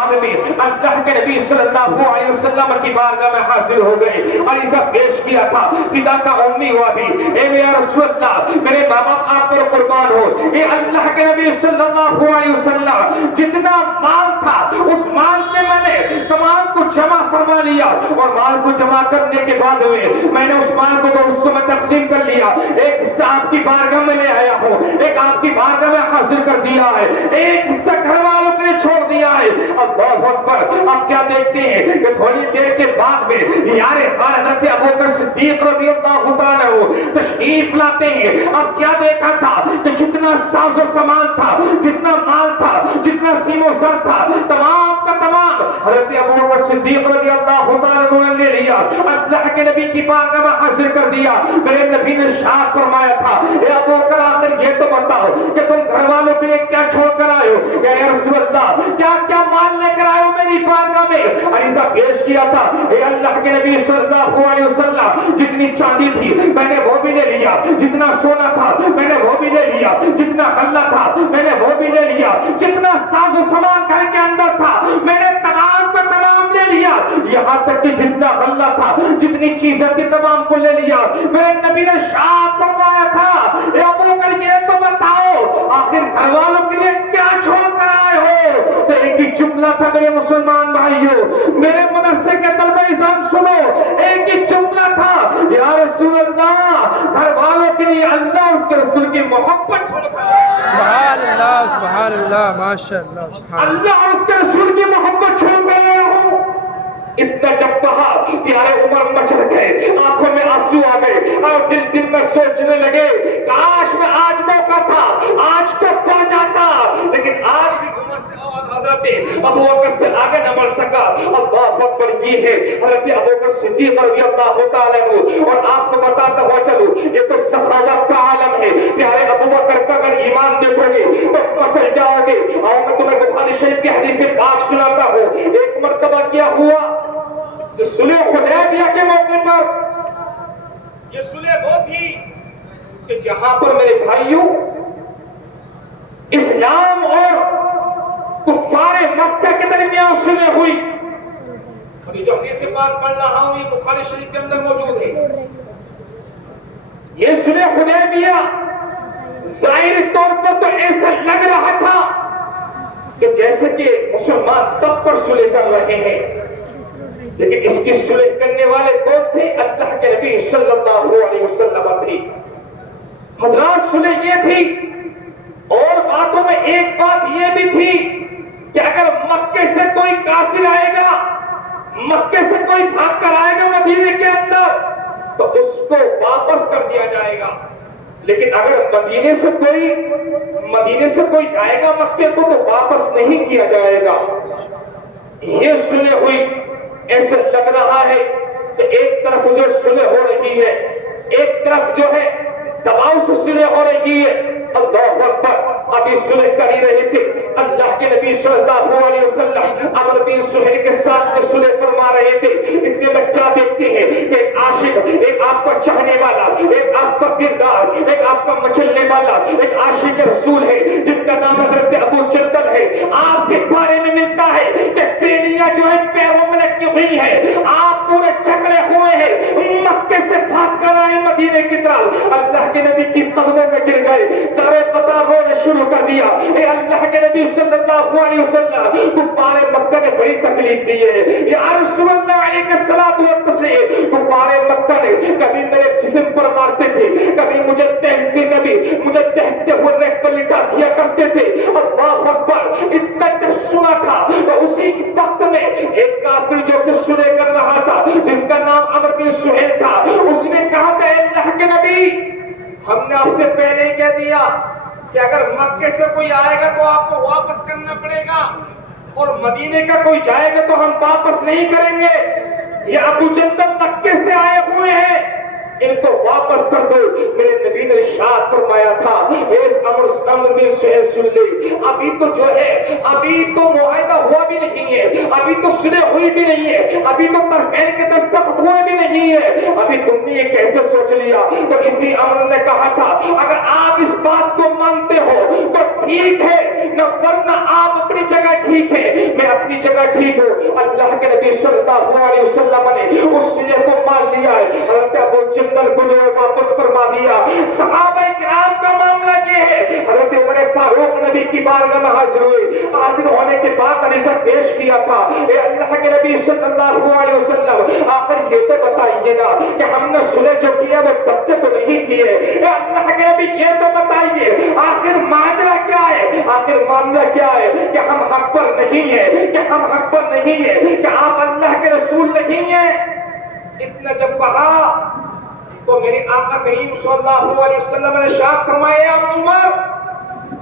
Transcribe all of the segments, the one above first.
بعد میں اللہ کے نبی صلی اللہ علیہ وسلم کی بارگاہ میں حاضر ہو گئے اور اسے پیش کیا تھا، فدا کا امی ہوا بھی، اے میرا رسول اللہ میرے ماں باپ آپ پر قربان ہو، اے اللہ کے نبی صلی اللہ علیہ وسلم جتنا مال تھا اس مال سے میں نے سامان کو جمع فرما لیا، اور مال کو جمع کرنے کے بعد میں نے اس مال کو دو حصوں میں تقسیم کر لیا، ایک حصہ آپ کی بارگاہ میں لے آیا ہوں، ایک آپ کی بارگاہ میں حاضر کر دیا ہے، ایک حصہ گھر والوں کے لیے چھوڑ دیا ہے۔ اللہ اکبر۔ اب کیا دیکھتے ہیں کہ تھوڑی دیر کے بعد میں یار حضرت ابوبکر صدیق رضی اللہ تعالیٰ عنہ تشریف لاتے ہیں۔ اب کیا دیکھا تھا کہ جتنا ساز و سامان تھا، جتنا مال تھا، جتنا سیم و زر تھا، تمام کا تمام حضرت ابوبکر صدیق رضی اللہ تعالیٰ عنہ نے لے لیا، اللہ کے نبی کی بارگاہ میں حاضر کر دیا۔ میرے نبی نے ارشاد فرمایا تھا، اے ابوبکر آخر یہ تو بتاؤ کہ تم گھر والوں کے لیے کیا چھوڑ کر آئے ہو؟ یا رسول اللہ کیا کیا مال لے کر آئے ہو میری بارگاہ میں؟ عریضہ پیش کیا تھا، اے اللہ کے نبی صلی اللہ علیہ وسلم جتنی چاندی تھی میں نے وہ بھی لے لیا، جتنا سونا تھا میں نے وہ بھی لے لیا، جتنا غلہ تھا میں نے وہ بھی لے لیا، جتنا ساز و سامان گھر کے اندر تھا میں نے تمام کو تمام لے لیا، یہاں تک کہ جتنا غلہ تھا، جتنی چیزیں تھی تمام کو لے لیا۔ میرے نبی نے ارشاد فرمایا تھا، اے ابوبکر یہ تو بتاؤ آخر گھر والوں کے لیے کیا چھوڑ کر آئے ہو؟ تو ایک ہی جملہ تھا میرے مسلمان بھائیوں، میرے مدرسے کے طلبہ اسلام سنو، ایک ہی جملہ تھا، یا رسول اللہ گھر والوں کے لیے اللہ اور اس کے رسول کی محبت چھوڑ کر آئے۔ سبحان اللہ سبحان اللہ ماشاء اللہ سبحان اللہ۔ اللہ اور اس کے رسول کی محبت چھوڑ کر آیا ہوں۔ اتنا جب کہا پیارے عمر مچل گئے، آنکھوں میں آنسو آ گئے اور دل میں سوچنے لگے کاش میں آج موقع تھا، آج تو پا جاتا، لیکن آج بھی عمر سے حضرت ابوبکر سے آگے نہ بڑھ سکا۔ اللہ اکبر۔ یہ ہے حضرت ابوبکر صدیق رضی اللہ تعالیٰ عنہ، اور آپ کو بتاتا ہوا چلو یہ تو سخاوت کا عالم ہے۔ پیارے ابوبکر کا اگر ایمان دیکھو گے تو مچل جاؤ گے۔ اور میں تمہیں بخاری شریف کی حدیث پاک سناتا ہوں۔ ایک مرتبہ کیا ہوا کہ صلح حدیبیہ کے موقع پر، یہ صلح وہ تھی کہ جہاں پر میرے بھائیوں اسلام اور کفار مکہ کے درمیان صلح ہوئی۔ ابھی جو حدیث پاک پڑھ رہا ہوں یہ بخاری شریف کے اندر موجود ہے۔ یہ صلح حدیبیہ ظاہری طور پر تو ایسا لگ رہا تھا کہ جیسے کہ مسلمان تب پر صلح کر رہے ہیں، لیکن اس کی صلح کرنے والے کون تھے؟ اللہ کے نبی صلی اللہ علیہ وسلم تھی۔ حضرات صلح یہ تھی، اور باتوں میں ایک بات یہ بھی تھی کہ اگر مکے سے کوئی کافر آئے گا، مکے سے کوئی بھاگ کر آئے گا مدینے کے اندر تو اس کو واپس کر دیا جائے گا، لیکن اگر مدینے سے کوئی جائے گا مکے کو تو واپس نہیں کیا جائے گا۔ یہ صلح ہوئی۔ ایسے لگ رہا ہے کہ ایک طرف جو صلح ہو رہی ہے، ایک طرف جو ہے دباؤ سے صلح ہو رہی ہے۔ اللہ اکبر۔ ابھی صلح کر ہی رہے تھے، اللہ کے نبی صلی اللہ علیہ وسلم عمرو بن سہیل کے ساتھ صلح فرما رہے تھے۔ اتنے میں کیا دیکھتے ہیں کہ ایک عاشق، ایک آپ کا چاہنے والا، ایک آپ کا دلدار، ایک آپ کا مچلنے والا، ایک عاشق رسول ہے جن کا نام حضرت ابو جندل ہے۔ آپ کے بارے میں ملتا ہے کہ پیڑیاں جو ہے پیروں میں لٹکی ہوئی ہے، آپ پورے جھگڑے ہوئے ہیں، مکے سے بھاگ کر آئے مدینے کی طرف، اللہ کے نبی کی قدموں میں گر گئے، سارے پتہ بولنا شروع کر دیا، اے اللہ کے نبی صلی اللہ علیہ وسلم کفار مکہ نے بڑی تکلیف دی ہے، یا رسول اللہ علیہ الصلوۃ والتسلیم، کفار مکہ نے کبھی میرے جسم پر مارتے تھے، کبھی مجھے تہتے ہوئے ریت پر لٹا دیا کرتے تھے۔ اللہ اکبر۔ اتنا جب سنا تھا تو اسی وقت میں ایک کافر جو کہ صلح کر رہا تھا جن کا نام عمرو بن سہیل تھا، اس نے کہا تھا اے اللہ کے نبی ہم نے آپ سے پہلے کہہ دیا کہ اگر مکے سے کوئی آئے گا تو آپ کو واپس کرنا پڑے گا، اور مدینے کا کوئی جائے گا تو ہم واپس نہیں کریں گے۔ یہ ابو جندل مکے سے آئے ہوئے ہیں، ان کو واپس کر دو۔ میرے نبی نے ارشاد فرمایا تھا عمرو بن سہیل سن لے، ابھی تو جو ہے ابھی تو معاہدہ ہوا بھی نہیں ہے، ابھی تو صلح ہوئی بھی نہیں ہے، ابھی تو طرفین کے دستخط ہوئے بھی نہیں ہے، ابھی تم نے یہ کیسے سوچ لیا؟ تو اسی عمرو نے کہا تھا اگر آپ اس بات کو مانتے ہو تو ٹھیک ہے، ورنہ آپ اپنی جگہ ٹھیک ہے، میں اپنی جگہ ٹھیک ہوں۔ اللہ کے نبی صلی اللہ علیہ وسلم نے اس چیز کو مان لیا ہے۔ حضرت ابو جندل کو جو واپس فرما دیا۔ صحابہ کرام کا معاملہ یہ ہے، حضرت عمر فاروق نبی کی بارگاہ میں حاضر ہوئے، حاضر ہونے کے بعد عرض پیش کیا تھا، اے اللہ کے نبی صلی اللہ علیہ وسلم، آخر یہ تو بتائیے گا کہ ہم نے صلح جو کیا وہ تب کے تو نہیں کیے، اے اللہ کے نبی یہ تو بتائیے آخر ماجرا کیا ہے، آخر معاملہ کیا ہے کہ ہم حق پر نہیں ہیں، کہ ہم حق پر نہیں ہیں، کہ آپ اللہ کے رسول نہیں ہیں۔ اتنا جب کہا تو میرے آقا کریم صلی اللہ علیہ وسلم نے ارشاد فرمایا عمر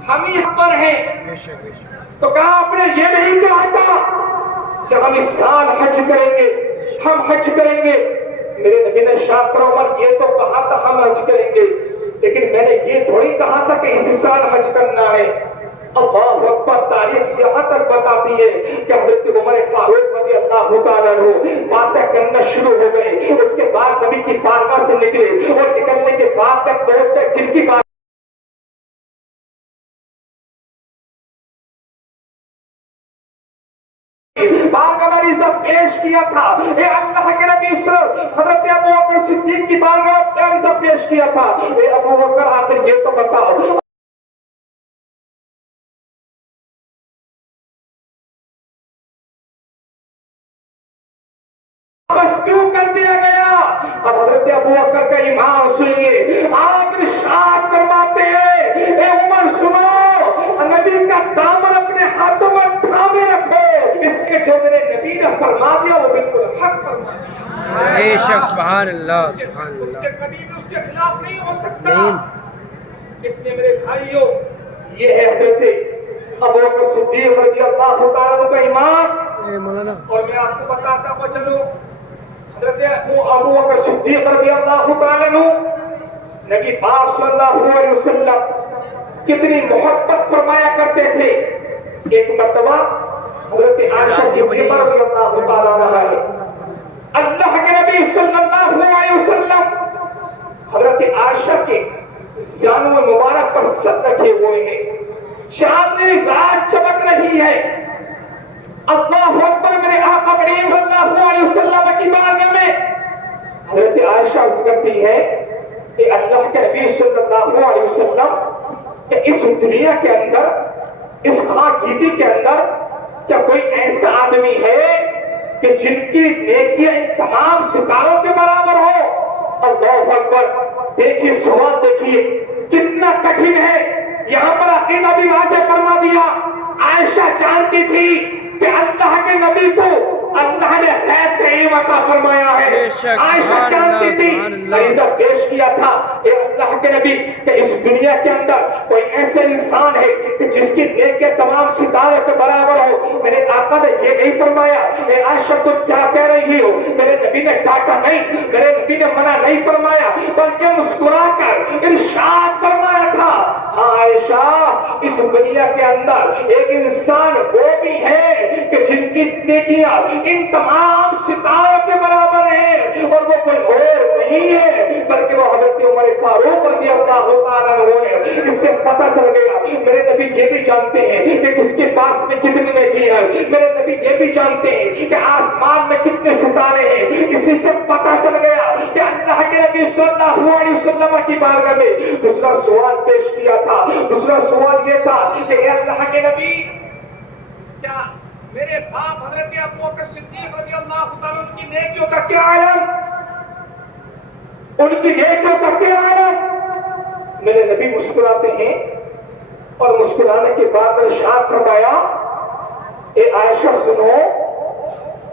ہم ہی حق پر ہیں۔ تو کہا آپ نے یہ نہیں کہا تھا کہ ہم اس سال حج کریں گے، ہم حج کریں گے؟ میرے نبی نے ارشاد فرمایا عمر یہ تو کہا تھا ہم حج کریں گے، لیکن میں نے یہ تھوڑی کہا تھا کہ اسی سال حج کرنا ہے۔ اللہ اکبر، تاریخ یہاں تک بتاتی ہے کہ حضرت عمر فاروق رضی اللہ تعالیٰ عنہ باتیں کرنا شروع ہو گئے۔ اس کے بعد نبی کی بارگاہ سے نکلے اور نکلنے کے بعد تک پہنچ کر جن کی بات بارگاہ میں رضا پیش کیا تھا، اے اللہ کے نبی حضرت ابو بکر صدیق کی بارگاہ میں رضا پیش کیا تھا، اے ابو بکر آخر یہ تو بتاؤ بس کیوں کر دیا گیا؟ اب حضرت ابو بکر کا ایمان سنیے، آپ ارشاد فرماتے ہیں اے عمر سنو، نبی کا دامن اپنے ہاتھوں میں تھامے رکھو، اس کے جو میرے نبی نے فرما دیا وہ بالکل حق فرما دیا۔ بے شک، سبحان اللہ، سبحان اللہ، اس کے کبھی بھی اس کے خلاف نہیں ہو سکتا۔ اس لیے میرے بھائیوں یہ ہے حضرت ابو بکر صدیق رضی اللہ تعالیٰ عنہ کا ایمان۔ اور میں آپ کو بتاتا ہوں چلو حضرت ابو بکر صدیق رضی اللہ تعالیٰ عنہ نبی پاک صلی اللہ علیہ وسلم کتنی محبت فرمایا کرتے تھے۔ ایک مرتبہ حضرت عائشہ صدیقہ رضی اللہ تعالیٰ عنہا ہے، اللہ کے نبی صلی اللہ علیہ وسلم حضرت عائشہ کے زانو مبارک پر سر رکھے ہوئے ہیں، چاندنی رات چمک رہی ہے۔ اللہ اکبر، میرے آقا کریم صلی اللہ علیہ وسلم کی بارگاہ میں حضرت عائشہ عرض کرتی ہے کہ اللہ کے نبی صلی اللہ علیہ وسلم کہ اس دنیا کے اندر، اس خاکگیتی کے اندر کیا کوئی ایسا آدمی ہے کہ جن کی نیکیاں ان تمام ستاروں کے برابر ہو؟ اللہ اکبر، دیکھیے سوال دیکھیے کتنا کٹھن ہے۔ یہاں پر عقیدہ بھی واضح فرما دیا، عائشہ جانتی تھی کہ اللہ کے نبی کو اللہ نے غیب کا علم عطا فرمایا ہے۔ عائشہ جانتی تھی، عریضہ پیش کیا تھا اے اللہ کے نبی کہ اس دنیا کے اندر کوئی ایسا انسان ہے کہ جس کی نیکیاں تمام ستاروں کے برابر ہو؟ میرے آقا نے یہ نہیں فرمایا اے عائشہ تم کیا کہہ رہی ہو؟ میرے نبی نے ڈانٹا نہیں، میرے نبی نے منع نہیں فرمایا، بلکہ مسکرا کر ارشاد فرمایا تھا ہاں عائشہ، اس دنیا کے اندر ایک انسان وہ بھی ہے کہ جن کی نیکیاں ان تمام ستاروں کے برابر ہیں، اور وہ کوئی اور نہیں ہے بلکہ وہ حضرت عمر فاروق رضی اللہ تعالیٰ عنہ ہے۔ اس سے پتہ چل گیا میرے نبی یہ بھی جانتے ہیں کہ کس کے پاس میں کتنی نیکی ہے، میرے نبی یہ بھی جانتے ہیں کہ آسمان میں کتنے ستارے ہیں۔ اسی سے پتہ چل گیا کہ اللہ کے نبی صلی اللہ علیہ وسلم کی بارگاہ میں دوسرا سوال پیش کیا تھا۔ دوسرا سوال یہ تھا کہ اے اللہ کے نبی، کیا میرے باپ حضرت ابو بکر صدیق رضی اللہ تعالیٰ عنہ کی نیکیوں کا کیا عالم، ان کی نیکیوں کا کیا عالم؟ میرے نبی مسکراتے ہیں اور مسکرانے کے بعد ارشاد فرمایا اے عائشہ سنو،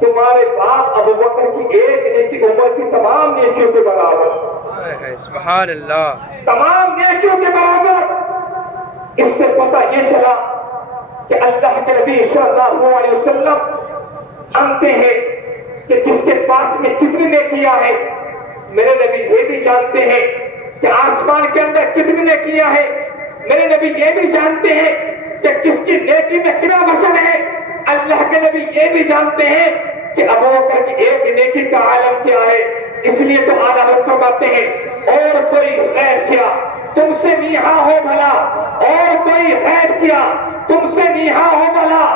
تمہارے باپ ابو بکر کی ایک نیکی عمر کی تمام نیکیوں کے برابر، سبحان اللہ، تمام نیکیوں کے برابر۔ اس سے پتہ یہ چلا کہ اللہ کے نبی صلی اللہ علیہ وسلم جانتے ہیں کہ کس کے پاس میں کتنی نیکیاں ہیں۔ میرے نبی یہ بھی جانتے ہیں کہ آسمان کے اندر کتنی نیکیاں ہیں۔ میرے نبی یہ بھی جانتے ہیں کہ کس کی نیکی میں کتنا وزن ہے۔ اللہ کے نبی یہ بھی جانتے ہیں کہ ابو بکر کی ایک نیکی کا عالم کیا ہے۔ اس لیے تو اعلیٰ حضرت فرماتے ہیں اور کوئی خیر کیا تم سے میہا ہو بھلا، اور کوئی خیر کیا تم سے نیہا ہو بلا،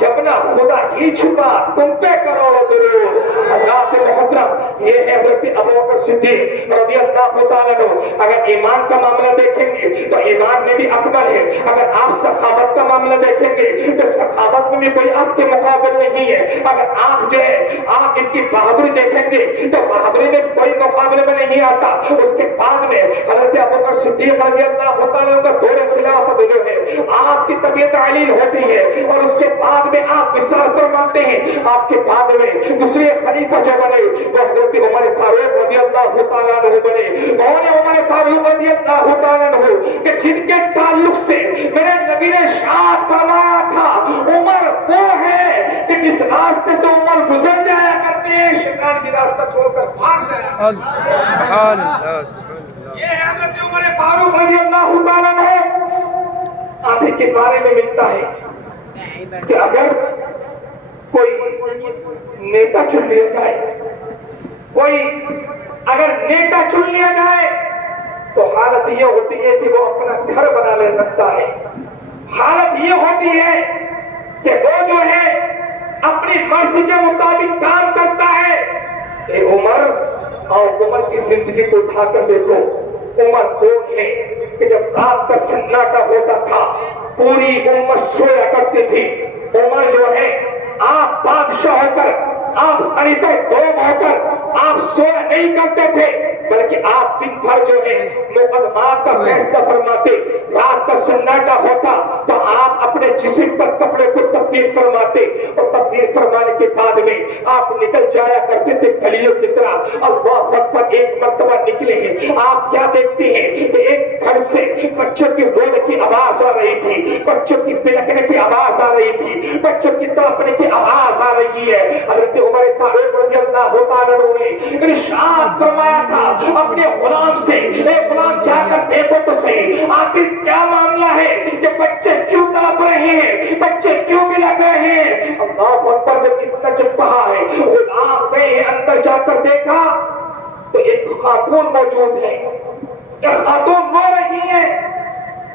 جب نہ خدا ہی چھپا تم پہ کروڑوں درود۔ حضرات محترم، یہ ہے حضرت ابوبکر صدیق رضی اللہ تعالیٰ عنہ۔ اگر ایمان کا معاملہ دیکھیں گے تو ایمان میں بھی اکبر ہے، اگر آپ سخاوت کا معاملہ دیکھیں گے تو سخاوت میں بھی کوئی آپ کے مقابل نہیں ہے، اگر آپ جو ہے آپ ان کی بہادری دیکھیں گے تو بہادری میں کوئی مقابلے میں نہیں آتا۔ اس کے بعد میں حضرت ابوبکر صدیق رضی اللہ تعالیٰ عنہ کا دور خلافت جو ہے آپ کی طبیعت علیل ہوتی ہے، اور اس کے بعد میں آپ وصال فرماتے ہیں۔ آپ کے بعد میں دوسرے خلیفہ جو بنے وہ حضرت عمر فاروق رضی اللہ تعالیٰ عنہ بنے۔ اور عمر فاروق رضی اللہ تعالیٰ عنہ کہ جن کے تعلق سے میرے نبی نے ارشاد فرمایا تھا عمر وہ ہے کہ جس راستے سے عمر گزر جایا کرتے ہیں شیطان کی راستہ چھوڑ کر بھاگ جایا۔ سبحان اللہ سبحان اللہ۔ یہ ہے حضرت عمر فاروق رضی اللہ تعالیٰ عنہ۔ آنکھ کے بارے میں ملتا ہے کہ اگر کوئی نیتا چن لیا جائے، کوئی اگر نیتا چن لیا جائے تو حالت یہ ہوتی ہے کہ وہ اپنا گھر بنا لے سکتا ہے۔ حالت یہ ہوتی ہے کہ وہ جو ہے اپنی مرضی کے مطابق کام کرتا ہے۔ اے عمر، اور عمر کی زندگی کو اٹھا کر دیکھو، عمر کون ہے کہ جب رات کا سناٹا ہوتا تھا پوری امت سویا کرتی تھی۔ عمر جو ہے آپ بادشاہ ہو کر، آپ خلیفہ دوم ہو کر آپ سویا نہیں کرتے تھے، بلکہ آپ دن بھر جو ہے مقدمات کا فیصلہ فرماتے۔ رات کا سناٹا ہوتا تو آپ اپنے جسم پر کپڑے کو تبدیل فرماتے، اور تبدیل فرمانے کے بعد میں آپ نکل جایا کرتے تھے گلیوں کی طرح۔ اللہ اکبر، ایک مرتبہ نکلے ہیں، آپ کیا دیکھتے ہیں کہ ایک گھر سے بچوں کی رونے کی آواز آ رہی تھی، بچوں کی بلکنے کی آواز آ رہی تھی، بچوں کی تڑپنے کی آواز آ رہی ہے۔ حضرت عمر فاروق رضی اللہ تعالیٰ عنہ نے ارشاد فرمایا تھا اپنے غلام سے، اے غلام جا کر دیکھو تو صحیح آخر کیا معاملہ ہے کہ بچے کیوں تڑپ رہے ہیں، بچے کیوں بھی لگ رہے ہیں۔ اللہ اکبر، جب اتنا جب کہا ہے غلام گئے ہیں، اندر جا کر دیکھا تو ایک خاتون موجود ہے، ایک خاتون رو رہی ہے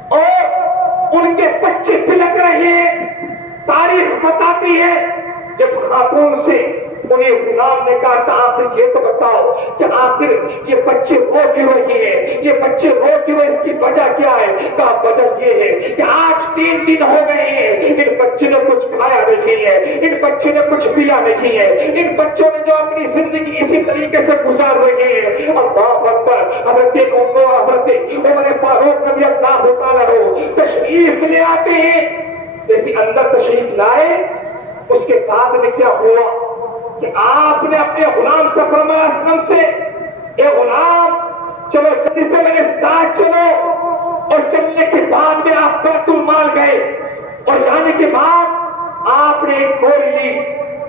اور ان کے بچے بلک رہے ہیں۔ تاریخ بتاتی ہے جب خاتون سے انہیں غلام نے کہا کہ آخر یہ تو بتاؤ کہ آخر یہ بچے رو کیوں رہی ہیں، یہ بچے رو کیوں رہے، اس کی وجہ کیا ہے؟ کہا وجہ یہ ہے کہ آج 3 دن ہو گئے ہیں ان بچوں نے کچھ کھایا نہیں ہے، ان بچوں نے کچھ پیا نہیں ہے، ان بچوں نے جو اپنی زندگی اسی طریقے سے گزار رہے ہیں۔ اللہ اکبر، حضرت عمر فاروق رضی اللہ تعالیٰ عنہ تشریف لے آتے ہیں۔ جیسے اندر تشریف لائے اس کے بعد میں کیا ہوا کہ آپ نے اپنے غلام سے فرمایا اسلم سے، اے غلام چلو جلدی سے میرے ساتھ چلو۔ اور چلنے کے بعد میں آپ بیت المال گئے، اور جانے کے بعد آپ نے ایک بوری لی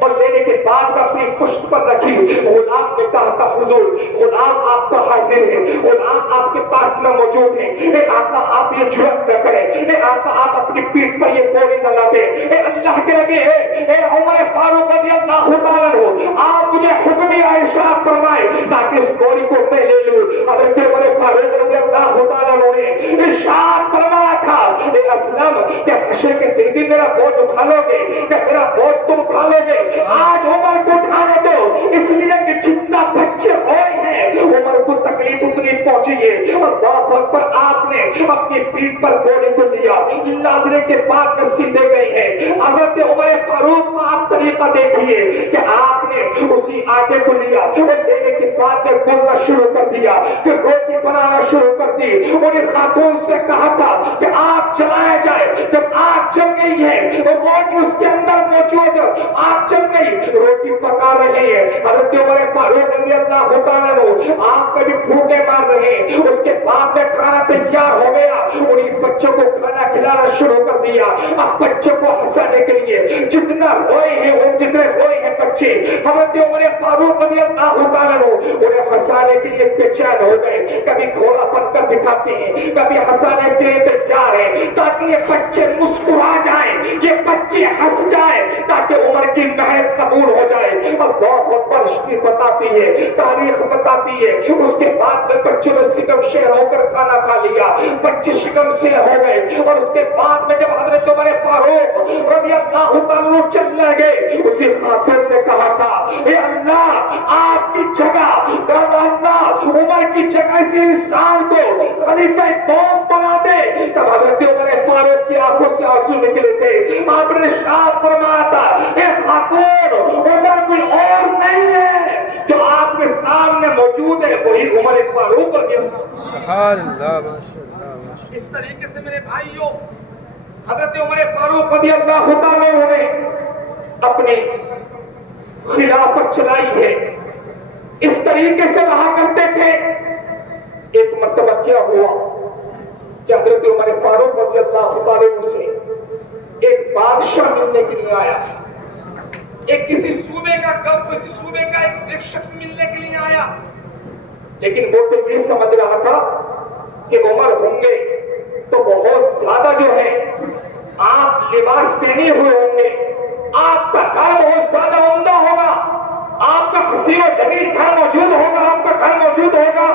اور لینے کے بعد میں اپنی پشت پر رکھی۔ غلام نے کہا تھا حضور غلام آپ کا حاضر ہے، غلام آپ کے پاس میں موجود ہے۔ اے آقا آپ یہ جرات نہ کریں، اے آقا آپ اپنی پیٹھ پر یہ بوری نہ لادیں۔ اے اللہ کے نبی ہے، اے عمر فاروق رضی اللہ تعالیٰ عنہ، آپ مجھے حکم ارشاد فرمائے تاکہ اس بوری کو میں لے لوں۔ حضرت عمر فاروق رضی اللہ تعالیٰ عنہ نے ارشاد فرمایا تھا، اے اسلم کہ حشر کے دن بھی میرا بوجھ اٹھا لو گے، کہ میرا بوجھ تم اٹھا لو گے۔ آج عمر کو اٹھانے دو، اس لیے کہ جتنا بچے ہوئے ہیں عمر کو تکلیف اتنی پہنچی ہے۔ اللہ اکبر، آپ نے اپنی پیٹھ پر بوری کو لیا، لادنے کے بعد میں سیدھے گئے ہیں۔ حضرت عمر فاروق کا آپ طریقہ دیکھیے کہ آپ نے اسی آٹے کو لیا اور لینے کے بعد میں گولنا شروع کر دیا، پھر روٹی بنانا شروع کر دی۔ اور ایک خاتون سے کہا تھا کہ آگ جلایا جائے۔ جب آگ جل گئی ہے اور روٹی اس کے اندر موجود، آگ جل گئی، روٹی پکا رہے ہیں۔ حضرت عمر فاروق رضی اللہ تعالیٰ عنہ آپ کا بھی بھوکے مار رہے ہیں۔ اس کے بعد میں کھانا تیار ہو گیا، انہیں بچوں کو کھانا کھلانا شروع کر دیا۔ اب بچوں کو ہنسانے کے لیے جتنا روئے ہیں وہ جتنے روئے ہیں بچے حضرت عمر فاروق رضی اللہ تعالیٰ عنہ انہیں ہنسانے کے لیے بے چین ہو گئے، کبھی گھوڑا بن کر دکھاتے ہیں، کبھی ہنسانے کے لیے تیار ہیں تاکہ یہ بچے مسکرا جائیں، یہ بچے ہنس جائیں تاکہ عمر کی محنت قبول ہو جائے۔ اللہ اکبر، ہسٹری بتاتی ہے، تاریخ بتاتی ہے، اس کے بعد میں بچوں نے شکم شیر ہو کر کھانا کھا لیا، بچے شکم شیر ہو گئے، اور اس کے بعد میں جب حضرت عمر فاروق رضی اللہ تعالیٰ چل لگے، اسی خاتون نے کہا تھا اے اللہ آپ کی جگہ، اللہ عمر کی جگہ اس انسان کو خلیفہ دوم بنا دے۔ تب حضرت عمر فاروق کی آنکھوں سے آنسو نکلے تھے، آپ نے ارشاد فرمایا تھا اے خاتون عمر کوئی اور نہیں ہے، جو آپ کے سامنے موجود ہے وہی عمر فاروق رضی اللہ۔ سبحان اللہ، ماشاءاللہ۔ اس طریقے سے میرے بھائیوں حضرت عمر فاروق رضی اللہ عنہ نے اپنی خلافت چلائی ہے، اس طریقے سے رہا کرتے تھے۔ ایک مرتبہ کیا ہوا کہ حضرت عمر فاروق رضی اللہ عنہ سے ایک بادشاہ ملنے کے لیے آیا، ایک کسی صوبے کا ایک شخص ملنے کے لیے آیا، لیکن وہ تو یہ سمجھ رہا تھا کہ عمر ہوں گے تو بہت زیادہ جو ہے آپ لباس پہنے ہوئے ہوں گے، آپ کا گھر بہت زیادہ عمدہ ہوگا، آپ کا حسین و جمیل گھر موجود ہوگا، آپ کا گھر موجود ہوگا۔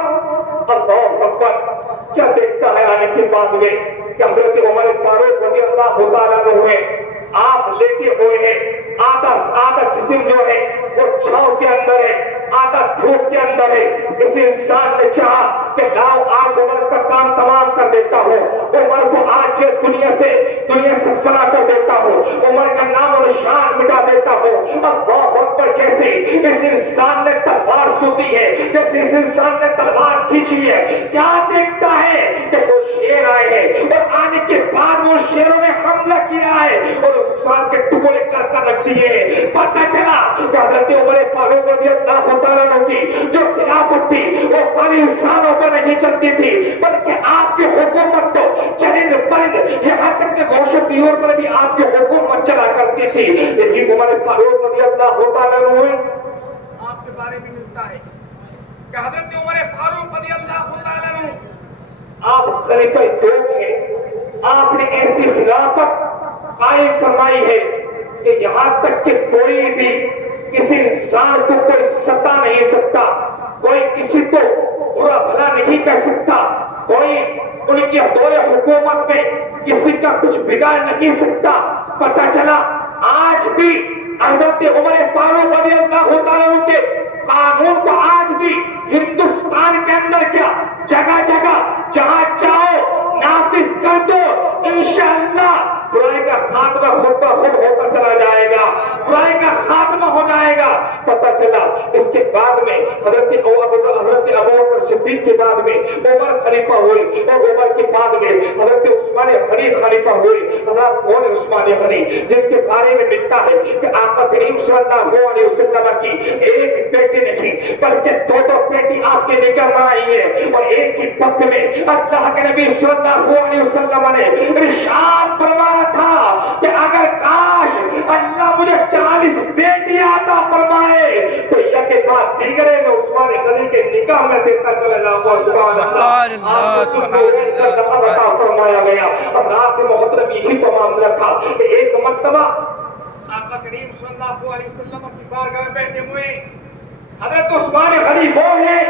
اللہ اکبر، کیا دیکھتا ہے آنے کے بعد میں کہ حضرت عمر فاروق رضی اللہ تعالیٰ عنہ آپ لیٹے ہوئے ہیں، آدھا جسم جو ہے وہ چھاؤں کے اندر ہے، آدھا دھوپ کے اندر ہے۔ اس انسان نے چاہا کہ لاؤ آج عمر کا کام تمام کر دیتا ہوں، عمر کو آج دنیا سے فنا کر دیتا ہوں، عمر کا نام و نشان مٹا دیتا ہوں۔ اللہ اکبر، جیسے اس انسان نے تلوار سوتی ہے، جیسے اس انسان نے تلوار کھینچی ہے، کیا دیکھتا ہے کہ وہ شیر آئے ہیں، اور آنے کے بعد وہ شیروں نے حملہ کیا ہے اور اس انسان کے ٹکڑے کر رکھ دیے ہیں۔ پتہ چلا کہ حضرت عمر فاروق رضی اللہ تعالیٰ عنہ کی جو خلافت تھی وہ خالی انسانوں پر نہیں چلتی تھی، بلکہ آپ کی حکومت تو چرند پرند یہاں تک کہ گوشت طیور پر بھی آپ کی حکومت چلا کرتی تھی۔ یہی عمر فاروق رضی اللہ تعالیٰ عنہ آپ کے بارے میں ملتا ہے کہ حضرت عمر فاروق رضی اللہ تعالیٰ عنہ آپ خلیفہ دوم ہیں، آپ نے ایسی خلافت قائم فرمائی ہے کہ یہاں تک کہ کوئی بھی کسی انسان کو کوئی ستا نہیں سکتا، کوئی کسی کو برا بھلا نہیں کہہ سکتا، کوئی ان کی دور حکومت میں کسی کا کچھ بگاڑ نہیں سکتا۔ پتہ چلا آج بھی حضرت عمر فاروق رضی اللہ تعالیٰ عنہ کے قانون کو آج بھی ہندوستان کے اندر کیا جگہ جگہ جہاں چاہو نافذ کر دو، انشاءاللہ برائی کا خاتمہ خود بخود ہوتا چلا جائے گا، برائی کا خاتمہ ہو جائے گا۔ پتہ چلا اس کے بعد میں حضرت ابوبکر صدیق کے بعد میں عمر خلیفہ ہوئے، اور عمر کے بعد میں حضرت عثمان غنی خلیفہ ہوئے۔ حضرت کون ہے عثمان غنی؟ جن کے بارے میں ملتا ہے کہ آقا کریم صلی اللہ علیہ وسلم کی ایک بیٹی نہیں بلکہ دو بیٹی آپ کے نکاح میں آئی ہے، اور ایک ہی وقت میں اللہ کے نبی صلی اللہ علیہ وسلم نے ارشاد فرمایا تھا کہ اگر کاش اللہ مجھے 40 بیٹی عطا فرمائے تو یک کے بعد دیگرے میں عثمان غنی کے نکاح میں دیتا چلا جاؤں۔ سبحان اللہ، عطا فرمایا گیا۔ اب رات محترم یہی تو معاملہ تھا کہ ایک مرتبہ آقا کریم صلی اللہ علیہ وسلم کی بارگاہ میں بیٹھے ہوئے حضرت عثمان غنی وہ ہیں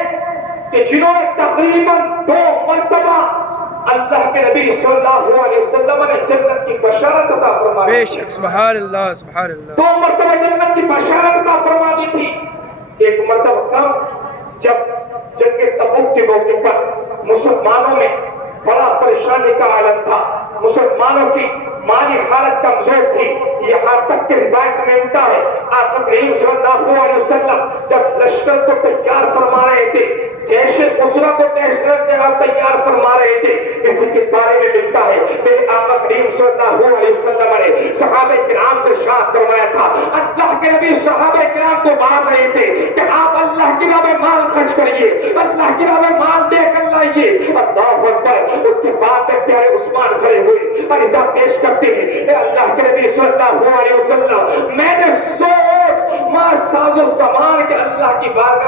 کہ جنہوں نے تقریباً 2 مرتبہ اللہ کے نبی صلی اللہ علیہ وسلم نے جنت کی بشارت عطا فرما دی۔ بے شک، سبحان اللہ، سبحان اللہ۔ 2 مرتبہ جنت کی بشارت عطا فرما دی تھی۔ ایک مرتبہ کم جب جنگ تبوک کے موقع پر مسلمانوں میں بڑا پریشانی کا عالم تھا، مسلمانوں کی مالی حالت کمزور تھی، یہاں تک کہ روایت میں ملتا ہے آقا کریم صلی اللہ علیہ وسلم جب لشکر کو تیار فرما رہے تھے، جیش اسرا کو تیار فرما رہے تھے، اسی کے بارے میں ملتا ہے میرے آقا کریم صلی اللہ علیہ وسلم نے صحابہ کرام سے ارشاد فرمایا تھا، اللہ کے نبی صحابہ کرام کو مار رہے تھے کہ آپ اللہ کی راہ میں مال خرچ کریے، اللہ کی راہ میں مال دے کر لائیے۔ اللہ اکبر، اس کے بعد میں پیارے عثمان کھڑے ہوئے اور عزا پیش کرتے ہیں، اے اللہ کے نبی صلی اللہ علیہ وسلم، میں نے 100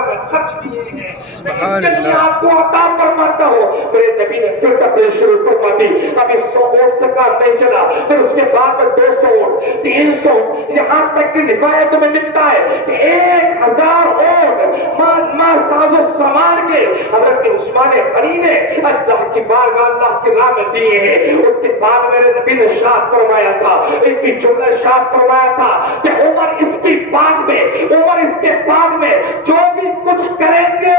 میں خرچ کیے ہیں، میں اس کے لیے آپ کو عطا فرماتا ہوں۔ میرے نبی نے پھر تقریر شروع فرما دی، ابھی 100 اونٹ سے کام نہیں چلا، پھر اس کے بعد میں 200 اونٹ، 300 اونٹ، یہاں تک کہ روایتوں میں ملتا ہے کہ 1000 اونٹ ماں ساز و سامان کے حضرت عثمان غنی نے اللہ کی بارگاہ اللہ کی راہ میں دیے ہیں۔ اس کے بعد میرے نبی نے ارشاد فرمایا تھا، ایک ہی جملہ ارشاد فرمایا تھا کہ عمر اس کی بعد میں، عمر اس کے بعد میں جو بھی کچھ کریں گے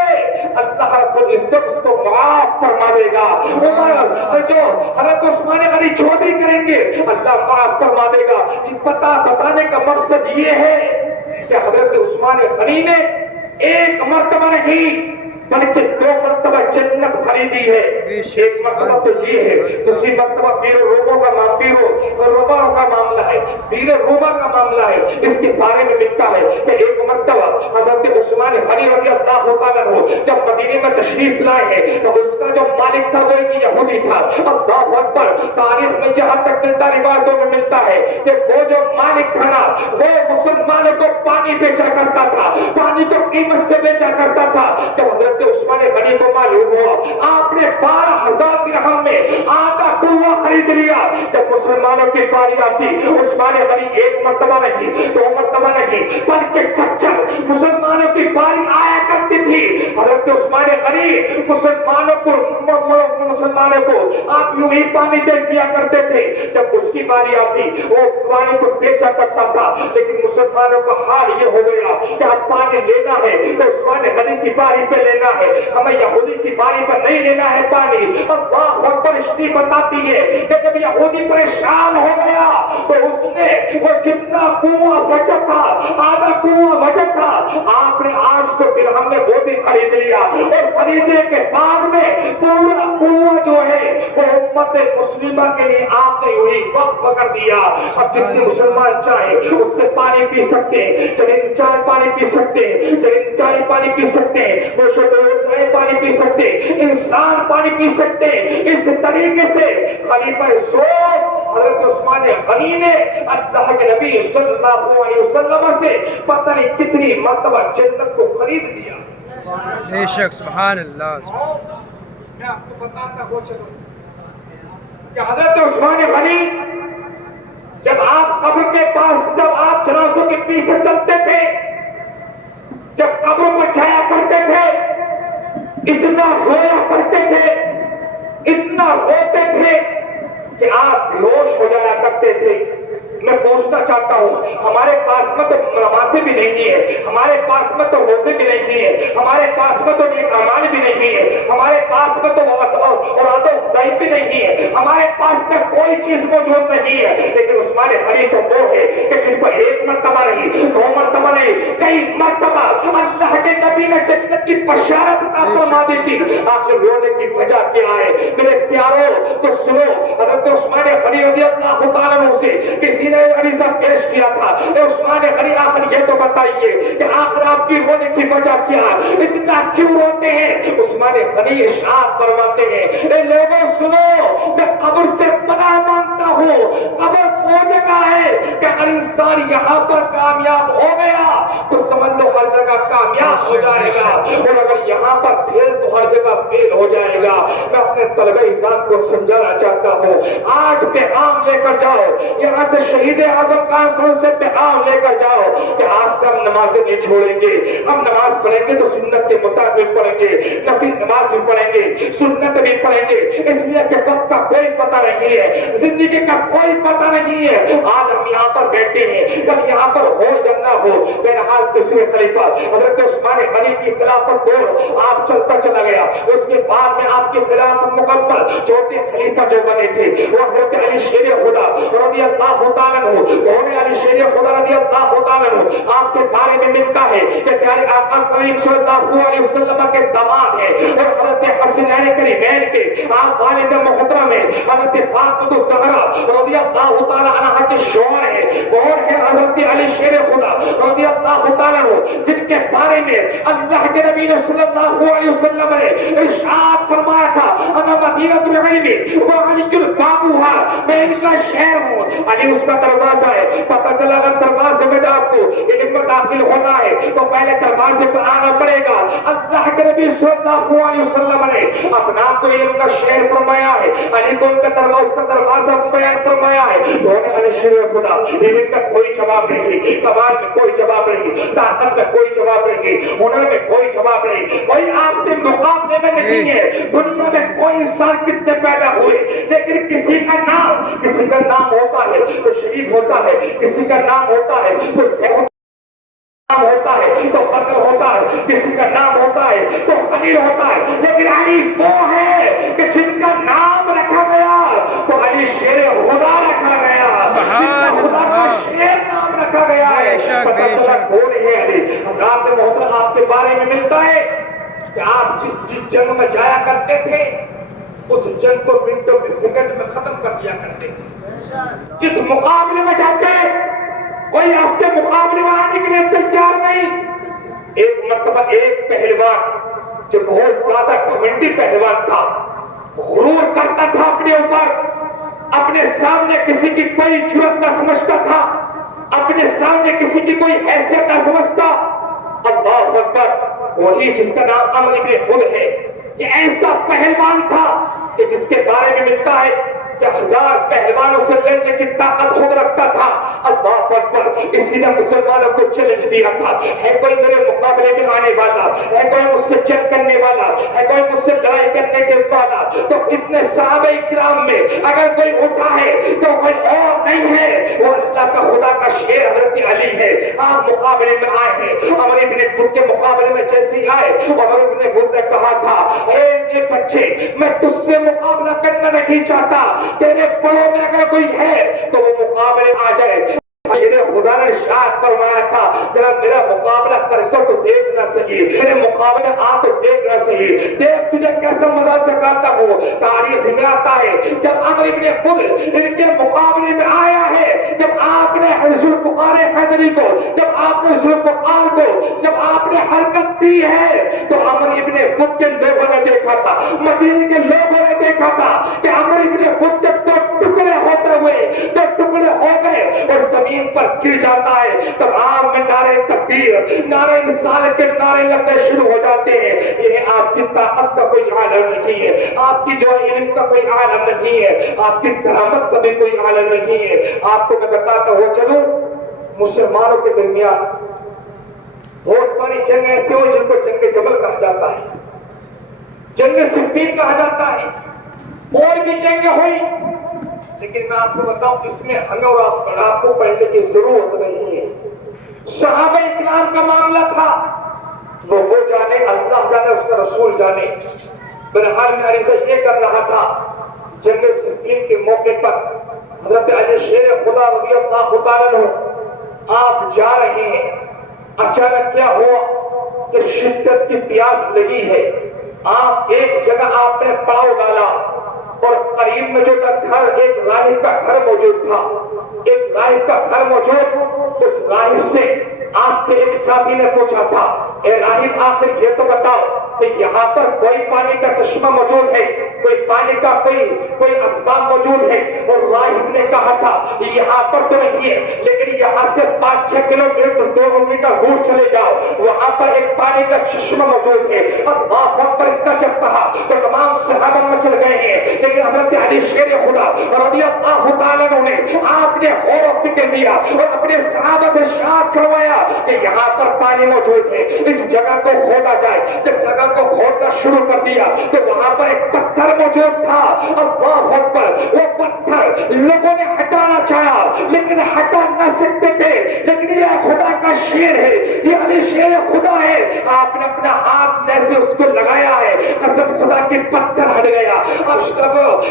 اللہ رب العزت اس کو معاف فرما دے گا۔ عمر جو حضرت عثمان غنی جو بھی کریں گے اللہ معاف فرما دے گا۔ بتانے کا مقصد یہ ہے کہ حضرت عثمان غنی نے ایک مرتبہ نہیں بلکہ 2 مرتبہ جنت خریدی ہے۔ ایک مرتبہ تو یہ ہے، دوسری مرتبہ پیر روما کا معاملہ ہے، پیر روما کا معاملہ ہے۔ اس کے بارے میں ملتا ہے کہ ایک مرتبہ حضرت عثمان غنی رضی اللہ تعالیٰ عنہ جب مدینے میں تشریف لائے ہیں تو اس کا جو مالک تھا وہ ایک یہودی تھا۔ اللہ اکبر، تاریخ میں یہاں تک ملتا، روایتوں میں ملتا ہے کہ وہ جو مالک تھا نا وہ مسلمانوں کو پانی بیچا کرتا تھا، پانی کو قیمت سے بیچا کرتا تھا۔ جب حضرت عثمان غنی کو معلوم ہوا آپ نے 12,000 درہم میں آدھا کنواں خرید لیا، جب مسلمانوں کی باری آتی عثمان غنی ایک مرتبہ نہیں، 2 مرتبہ نہیں بلکہ چچر مسلمانوں کی باری آیا کرتی تھی۔ حضرت عثمان غنی مسلمانوں کو آپ یوں ہی پانی دے دیا کرتے تھے، جب اس کی باری آتی وہ پانی کو بیچا کرتا تھا۔ لیکن مسلمانوں کا حال یہ ہو گیا کہ اب پانی لینا ہے تو عثمان غنی کی باری پہ لینا ہے، ہمیں یہودی کی باری پر نہیں لینا ہے پانی۔ اللہ اکبر، ہسٹری بتاتی ہے کہ جب یہودی پریشان ہو گیا تو اس نے وہ جتنا کنواں بچا تھا، آدھا کنواں بچا تھا، آپ نے 800 درہم میں وہ بھی خرید لیا، اور خریدنے کے بعد میں پورا کنواں جو ہے وہ امت مسلمہ کے لیے آپ نے وہی وقف کر دیا۔ اب جتنے مسلمان چاہیں اس سے پانی پی سکتے ہیں، چلیں چائے پانی پی سکتے ہیں، چلیں چائے پانی پی سکتے ہیں، چائے پانی پی سکتے ہیں، انسان پانی پی سکتے ہیں۔ اس طریقے سے خلیفہ ذوق حضرت عثمان غنی نے اللہ کے نبی صلی اللہ علیہ وسلم سے پتہ نہیں کتنی مرتبہ جنت کو خرید لیا۔ بے شک، سبحان اللہ۔ میں آپ کو بتاتا ہوں چلو کہ حضرت عثمان غنی جب آپ قبر کے پاس، جب آپ جنازوں کے پیچھے چلتے تھے، جب قبروں پر جایا کرتے تھے، اتنا رویا کرتے تھے، اتنا روتے تھے کہ آپ بیہوش ہو جایا کرتے تھے۔ میں پوچھنا چاہتا ہوں، ہمارے پاس میں تو نمازیں بھی نہیں ہے، ہمارے پاس میں تو روزے بھی نہیں ہے، ہمارے پاس میں تو نیک اعمال بھی نہیں ہے، ہمارے پاس میں تو اوراد و وظائف بھی نہیں ہے، ہمارے پاس میں کوئی چیز موجود نہیں ہے، لیکن عثمان غنی تو وہ ہے کہ جن کو ایک مرتبہ نہیں، 2 مرتبہ نہیں، کئی مرتبہ اللہ کے نبی نے جنت کی بشارت عطا فرما دی تھی۔ آپ نے رونے کی وجہ کیا ہے میرے پیاروں؟ تو سنو، حضرت عثمان غنی رضی اللہ تعالیٰ عنہ سے کسی نے عریضہ پیش کیا تھا، اے عثمان غنی آخر یہ تو بتائیے کہ آخر آپ کی رونے کی وجہ کیا، اتنا کیوں روتے ہیں؟ عثمان غنی ارشاد فرماتے ہیں، اے لوگوں سنو، میں قبر سے پناہ مانگتا ہوں۔ قبر وہ جگہ ہے کہ اگر انسان یہاں پر کامیاب ہو گیا تو سمجھ لو ہر جگہ کامیاب ہو جائے گا، اور اگر یہاں پر فیل تو ہر جگہ فیل ہو جائے گا۔ میں اپنے طلبہ اعزاز کو سمجھانا چاہتا ہوں، آج پیغام لے کر جاؤ یہاں سے، شہید اعظم کانفرنس سے پیغام لے کر جاؤ کہ آج سے ہم نمازیں نہیں چھوڑیں گے، ہم نماز پڑھیں گے تو سنت کے مطابق پڑھیں گے، نفل نماز بھی پڑھیں گے، سنت بھی پڑھیں گے، اس لیے کہ وقت کا کوئی پتہ نہیں ہے، زندگی کا کوئی پتہ نہیں ہے۔ آج ہم یہاں پر بیٹھے ہیں، کل یہاں پر ہو یا نہ ہو۔ بہرحال تیسرے خلیفہ حضرت عثمان غنی کی خلافت دور آپ چلتا چلا گیا، اس کے بعد میں آپ کی خلافت مکمل چوتھے خلیفہ جو بنے تھے وہ حضرت علی شیر خدا رضی اللہ تعالیٰ عنہ، انہوں نے علی شیر خدا رضی اللہ تعالیٰ عنہ آپ کے بارے میں ملتا ہے کہ پیارے آقا کریم صلی اللہ علیہ وسلم کے داماد ہیں، اور حضرت حسنین کریمین کے آپ والد محترم ہیں، حضرت فاطمہ الزہرا رضی اللہ تعالیٰ عنہ کے شوہر ہیں، اور ہے حضرت علی شیر خدا رضی اللہ تعالیٰ عنہ، جن کے بارے میں اللہ کے نبی صلی اللہ علیہ وسلم نے ارشاد فرمایا تھا انا مدینۃ العلم وعلی البابھا، میں ان کا شہر ہوں، علی اس کا دروازہ ہے۔ پتہ چلا اگر دروازے میں آپ کو علم میں داخل ہونا ہے تو پہلے دروازے پر آنا پڑے گا۔ اللہ کے نبی صلی اللہ علیہ وسلم نے اپنا آپ کو علم کا شہر فرمایا ہے، علی کو ان کا دروازہ بیان فرمایا ہے۔ انہوں نے علی شیر خدا، علم میں کوئی جواب نہیں، کمال میں کوئی جواب نہیں، طاقت میں کوئی جواب نہیں، ہنر میں کوئی جواب نہیں، کوئی آپ کے مقابلے میں نہیں ہے۔ دنیا میں کوئی انسان کتنے پیدا ہوئے لیکن کسی کا نام ہوتا ہے تو شریف ہوتا ہے، کسی کا نام ہوتا ہے تو نام ہوتا ہے تو بکر ہوتا ہے، کسی کا نام ہوتا ہے تو خلیل ہوتا ہے، لیکن علی وہ ہے کہ جن کا نام رکھا گیا تو علی شیر خدا رکھا گیا، خدا کا شیر نام رکھا گیا ہے۔ پتہ چلا کون ہے علی۔ حضرات محترم آپ کے بارے میں ملتا ہے کہ آپ جس جنگ میں جایا کرتے تھے اس جنگ کو منٹوں میں سیکنڈ میں ختم کر دیا کرتے تھے۔ جس مقابلے میں جاتے کوئی آپ کے مقابلے میں آنے کے لیے تیار نہیں۔ ایک مرتبہ ایک پہلوان جو بہت زیادہ گھمنڈی پہلوان تھا، غرور کرتا تھا اپنے اوپر، اپنے سامنے کسی کی کوئی جرات نہ سمجھتا تھا، اپنے سامنے کسی کی کوئی حیثیت نہ سمجھتا۔ اللہ اکبر، وہی جس کا نام عمرو بن خود ہے، یہ ایسا پہلوان تھا کہ جس کے بارے میں ملتا ہے کہ 1000 پہلوانوں سے لڑنے کی طاقت خود رکھتا تھا۔ اللہ اکبر، اسی نے مسلمانوں کو چیلنج دیا تھا، ہے کوئی میرے مقابلے میں آنے والا، ہے کوئی مجھ سے جنگ کرنے والا، ہے کوئی مجھ سے لڑائی کرنے کے والا؟ تو اتنے صحابہ کرام میں اگر کوئی اٹھا ہے تو کوئی اور نہیں ہے، وہ اللہ کا خدا کا شیر حضرت علی ہے۔ آپ مقابلے میں آئے ہیں، عمر بن خود کے مقابلے میں جیسے ہی آئے، عمر بن خود نے کہا تھا، اے میرے بچے، میں تجھ سے مقابلہ کرنا نہیں چاہتا، تیرے بڑوں میں اگر کوئی ہے تو وہ مقابلے آ جائے۔ خدا نے ارشاد فرمایا تھا، ذرا میرا مقابلہ کر تو دیکھنا صحیح، میرے مقابلے آ تو دیکھنا صحیح، دیکھ تجھے کیسا مزہ چکھاتا ہوں۔ تاریخ میں آتا ہے جب عمرو بن خود ان کے مقابلے میں آیا ہے، جب آپ نے ذوالفقار حیدری کو، جب آپ نے ذوالفقار کو جب آپ نے حرکت دی ہے تو عمرو بن خود کے لوگوں نے دیکھا تھا، مدینے کے لوگوں نے دیکھا تھا کہ عمرو بن خود کے دو ٹکڑے ہوتے ہوئے دو ٹکڑے ہو گئے اور زمین پر گر جاتا ہے۔ تمام میں نعرے تکبیر، نعرے رسالت کے نعرے لگنے شروع ہو جاتے ہیں۔ یہ آپ کی طاقت کا کوئی عالم نہیں ہے، آپ کی جو علم کا کوئی عالم نہیں ہے، آپ کی کرامت کا بھی کوئی عالم نہیں ہے۔ آپ کو میں بتاتا ہوں، چلو مسلمانوں کے درمیان بہت ساری جنگ ایسے ہوئی جن کو جنگ جبل کہا جاتا ہے، جنگ صفین کہا جاتا ہے، اور بھی جنگیں ہوئی، لیکن میں آپ کو بتاؤں اس میں ہمیں اور آپ کو پڑھنے کی ضرورت نہیں ہے۔ صحابہ اکرام کا معاملہ تھا، وہ جانے، اللہ جانے، اس کا رسول جانے۔ بہرحال میں عرض یہ کر رہا تھا، جنگ صفین کے موقع پر حضرت علی شیر خدا رضی اللہ تعالیٰ عنہ آپ جا رہے ہیں، اچانک کیا ہوا کہ شدت کی پیاس لگی ہے، آپ ایک جگہ آپ نے پاؤں ڈالا اور قریب میں جو گھر، ایک راہب کا گھر موجود تھا، ایک راہب کا گھر موجود، اس راہب سے آپ کے ایک ساتھی نے پوچھا تھا، اے راہب آخر یہ تو بتاؤ کہ یہاں پر کوئی پانی کا چشمہ موجود ہے، کوئی پانی کا کوئی اسباب موجود ہے؟ اور راہب نے کہا تھا یہاں پر تو نہیں ہے، لیکن یہاں سے 5-6 کلومیٹر 2 میٹر دور چلے جاؤ، وہاں پر ایک پانی کا چشمہ موجود ہے۔ اللہ اکبر کا جب کہا تو تمام صحابہ مچل گئے ہیں، لیکن حضرت علی شیر خدا رضی اللہ تعالیٰ عنہ نے آپ نے غور و فکر دیا اور اپنے صحابہ سے ارشاد فرمایا کہ یہاں پر پانی موجود ہے، اس جگہ کو کھودا جائے۔ جب جگہ کو کھودنا شروع کر دیا تو وہاں پر ایک پتھر موجود تھا، اللہ اکبر، وہ پتھر لوگوں نے ہٹانا چاہا لیکن ہٹا نہ سکتے تھے، لیکن یہ خدا کا شیر ہے، یہ علی شیر خدا ہے۔ آپ نے اپنا ہاتھ جیسے اس کو لگایا ہے، قسم خدا کی پتھر ہٹ گیا،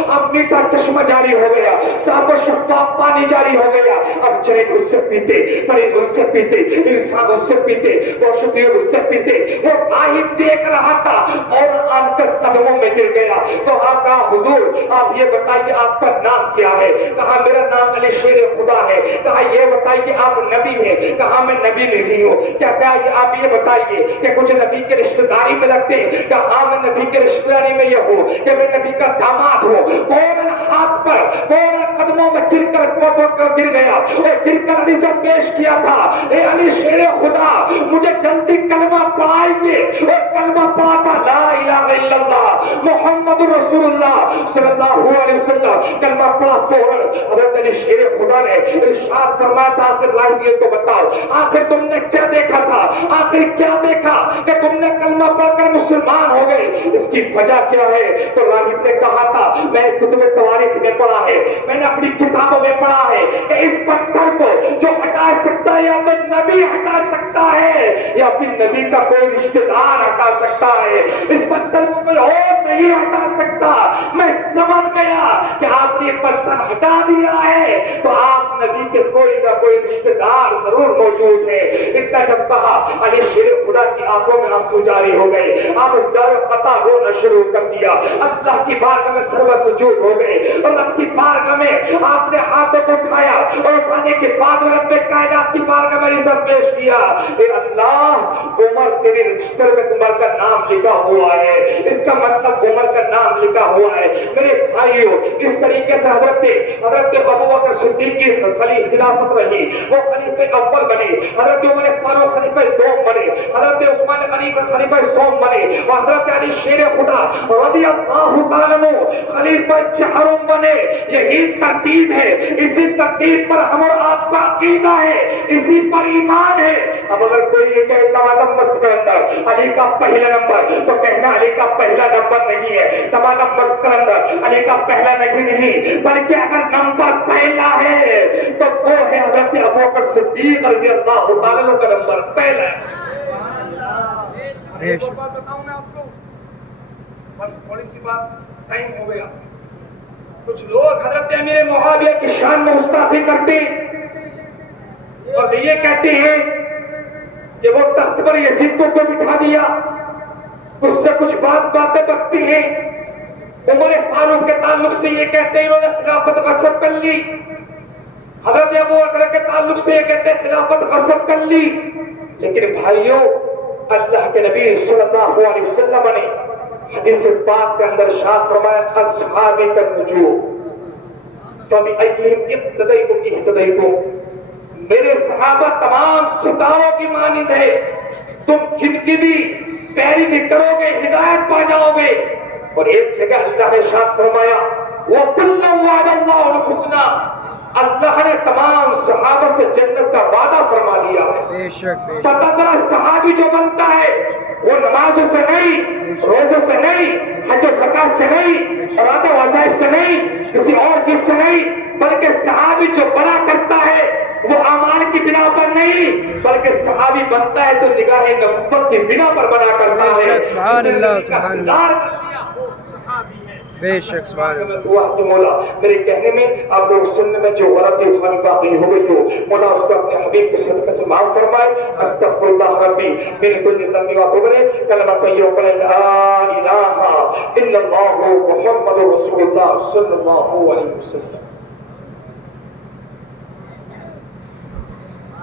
اب میٹھا چشمہ جاری ہو گیا، صاف و شفاف پانی جاری ہو گیا۔ اب جنگ اس سے پیتے، پرند اس سے پیتے، انسان اس سے پیتے، گوشتیوں اس سے پیتے۔ وہ راہب دیکھ رہا تھا اور آن کر قدموں میں گر گیا۔ تو آپ کہا حضور آپ یہ بتائیے آپ کا نام کیا ہے؟ کہا میرا نام علی شیر خدا ہے۔ کہا یہ بتائیے آپ نبی ہیں؟ کہا میں نبی نہیں ہوں۔ کیا آپ یہ بتائیے کہ کچھ نبی کے رشتہ داری میں لگتے ہیں کہ ہاں میں نبی کے رشتہ داری میں یہ ہوں کہ میں نبی کا داماد ہوں، فوراً ہاتھ پر فوراً قدموں میں گر گیا اور گر کر علی سے پیش کیا تھا، اے علی شیر خدا مجھے جلدی کلمہ پڑھائیے، اور کلمہ پڑھا تھا لا الہ الا اللہ محمد رسول اللہ صلی اللہ علیہ وسلم، کلمہ پڑھا فوراً حضرت علی شیر خدا نے ارشاد فرمایا تھا آخر لائن یہ تو بتاؤ آخر تم نے کیا دیکھا تھا، آخر کیا دیکھا کہ تم نے کلمہ پڑھ کر مسلمان ہو گئے، اس کی وجہ کیا ہے؟ تو راہب نے کہا تھا میں نے کتب تواریخ میں پڑھا ہے، میں نے اپنی کتابوں میں پڑھا ہے کہ اس پتھر کو جو ہٹا سکتا ہے یا تو نبی ہٹا سکتا ہے یا پھر نبی کا کوئی رشتہ دار ہٹا سکتا ہے، اس پتھر کو کوئی اور نہیں ہٹا سکتا۔ میں سمجھ گیا کہ آپ نے پتھر ہٹا دیا ہے تو آپ نبی کے کوئی نہ کوئی رشتہ دار ضرور موجود ہے۔ اتنا جب کہا علی شیر خدا کی آنکھوں میں آنسو جاری ہو گئے، آپ زر قطع رونا شروع کر دیا، اللہ کی بارگاہ میں سرو سجود ہو گئے اور رب کی بارگاہ میں آپ نے ہاتھوں کو اٹھایا اور اٹھانے کے بعد رب کائنات کی بارگاہ میں عزت پیش کیا، اے اللہ عمر تیرے رجسٹر میں عمر کا نام لکھا ہوا ہے، اس کا مطلب عمر کا نام لکھا ہوا ہے۔ میرے بھائیو اس طریقے سے حضرت ابو بکر صدیق کی خلافت رہی، وہ خلیفہ اول بنے، حضرت عمر فاروق خلیفہ دوم بنے، حضرت عثمان غنی خلیفہ سوم بنے، اور حضرت علی شیر خدا رضی اللہ تعالیٰ عنہ خلیفہ چہارم بنے۔ یہی ترتیب ہے، اسی ترتیب پر ہم اور آپ کا عقیدہ ہے، اسی پر ایمان ہے۔ اب اگر کوئی یہ کہتا ہے مسجد کے اندر علی کا پہلا نمبر، تو کہنا علی کا پہلا نمبر نہیں ہے، تمام مسجد کے اندر علی کا پہلا نہیں، بلکہ اگر نمبر پہلا ہے تو وہ ہے حضرت ابو بکر صدیق رضی اللہ تعالیٰ عنہ کا نمبر پہلا ہے۔ ایک بات بتاؤں میں آپ کو، بس تھوڑی سی بات، ٹائم ہو گیا۔ کچھ لوگ حضرت امیر معاویہ کی شان میں گستاخی کرتے اور یہ کہتے ہیں کہ وہ تخت پر یزید کو بٹھا دیا، اس سے کچھ باتیں بکتی ہیں۔ عمر فاروق کے تعلق سے یہ کہتے ہیں انہوں نے خلافت غصب کر لی، حضرت ابو بکر کے تعلق سے یہ کہتے ہیں خلافت غصب کر لی۔ لیکن بھائیوں اللہ کے نبی صلی اللہ علیہ وسلم نے حدیث پاک کے اندر ارشاد فرمایا اصحابی کا نجوم فبأیہم اقتدیتم اہتدیتم، میرے صحابہ تمام ستاروں کی مانند ہے، تم جن کی بھی پیروی کرو گے ہدایت پا جاؤ گے۔ اور ایک جگہ اللہ نے ارشاد فرمایا وَكُلًّا وَعَدَ اللَّهُ الْحُسْنَى، اللہ نے تمام صحابہ سے جنت کا وعدہ فرما لیا ہے۔ پتہ چلا صحابی جو بنتا ہے وہ نمازوں سے نہیں، روزوں سے نہیں، حج و زکات سے نہیں، صلاۃ و وظائف سے نہیں، کسی اور چیز سے نہیں، بلکہ صحابی جو بنا کرتا ہے وہ اعمال کی بنا پر نہیں، بلکہ صحابی بنتا ہے تو نگاہ نبوت کی بنا پر بنا کرتا ہے۔ سبحان اللہ سبحان اللہ، بے شک سبحان اللہ۔ دعا کہ مولا میرے کہنے میں آپ لوگ سننے میں جو غلطی خانی باقی ہو گئی ہو، مولا اس کو اپنے حبیب کے صدقے سے معاف فرمائے۔ استغفر اللہ ربی من کل ذنب واتوب الیہ، کلمہ طیبہ لا الہ الا اللہ محمد رسول اللہ صلی اللہ علیہ وسلم۔